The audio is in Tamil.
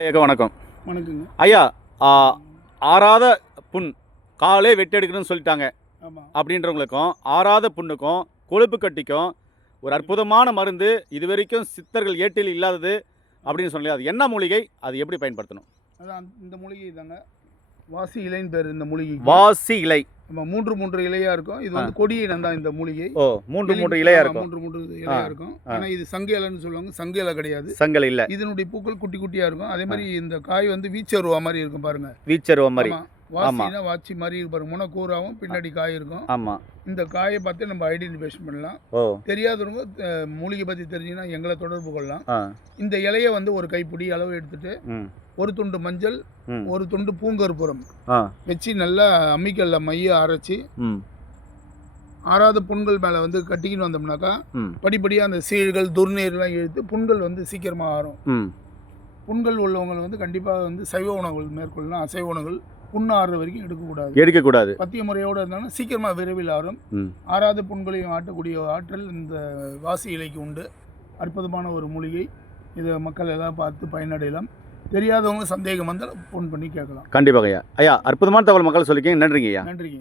வணக்கம். வணக்கங்க. ஐயா, ஆ, ஆறாத புண் காலே வெட்டி எடுக்கணும்னு சொல்லிட்டாங்க. ஆமாம். அப்படின்றவங்களுக்கும் ஆறாத புண்ணுக்கும் கொழுப்பு கட்டிக்கும் ஒரு அற்புதமான மருந்து, இது வரைக்கும் சித்தர்கள் ஏட்டில் இல்லாதது அப்படின்னு சொல்லி, அது என்ன மூலிகை, அது எப்படி பயன்படுத்தணும்? அதான் இந்த மூலிகை தாங்க, வாசி இலைன்னு பேர் இந்த மூலிகை. வாசி இலை. ஆமாம், மூன்று இலையாக இருக்கும். இது வந்து கொடி இனம் தான் இந்த மூலிகை. ஓ, மூன்று இலையாக இருக்கும். மூன்று இலையாக இருக்கும். ஆனால் இது சங்கு இலைன்னு சொல்லுவாங்க. சங்கு இலை கிடையாது, சங்கல் இல்லை. இதனுடைய பூக்கள் குட்டி குட்டியாக இருக்கும். அதே மாதிரி இந்த காய் வந்து வீச்சருவா மாதிரி இருக்கும் பாருங்க. வீச்சருவா மாதிரி. வாசினா வாச்சி மாதிரி பாருங்க, முனக்கூறாவும் பின்னாடி காய் இருக்கும். ஆமாம். இந்த காயை பார்த்து நம்ம ஐடென்டிஃபிகேஷன் பண்ணலாம். ஓ, தெரியாதவங்க மூலிகை பற்றி தெரிஞ்சுன்னா எங்களை தொடர்பு கொள்ளலாம். இந்த இலையை வந்து ஒரு கைப்பிடி அளவு எடுத்துட்டு, ஒரு துண்டு மஞ்சள், ஒரு துண்டு பூங்கற்பூரம் வச்சு நல்லா அம்மிக்கல்ல மைய அரைச்சி, ஆறாத புண்கள் மேலே வந்து கட்டிக்கின்னு வந்தோம்னாக்கா படிப்படியாக அந்த சீழ்கள் துர்நீர்லாம் இழுத்து புண்கள் வந்து சீக்கிரமாக ஆறும். புண்கள் உள்ளவங்க வந்து கண்டிப்பாக வந்து சைவ உணவுகள் மேற்கொள்ளலாம். அசைவ உணவுகள் புண்ணு ஆறுற வரைக்கும் எடுக்கக்கூடாது. பத்திய முறையோடு இருந்தாலும் சீக்கிரமாக விரைவில் ஆறும். ஆறாத புண்களையும் ஆட்டக்கூடிய ஆற்றல் இந்த வாசி இலைக்கு உண்டு. அற்புதமான ஒரு மூலிகை. இதை மக்கள் எல்லாம் பார்த்து பயனடையலாம். தெரியாதவங்க சந்தேகம் வந்தால் ஃபோன் பண்ணி கேட்கலாம். கண்டிப்பாக ஐயா. ஐயா, அற்புதமான தகவல் மக்கள் சொல்லிக்கங்க. நன்றிங்க ஐயா. நன்றிங்க.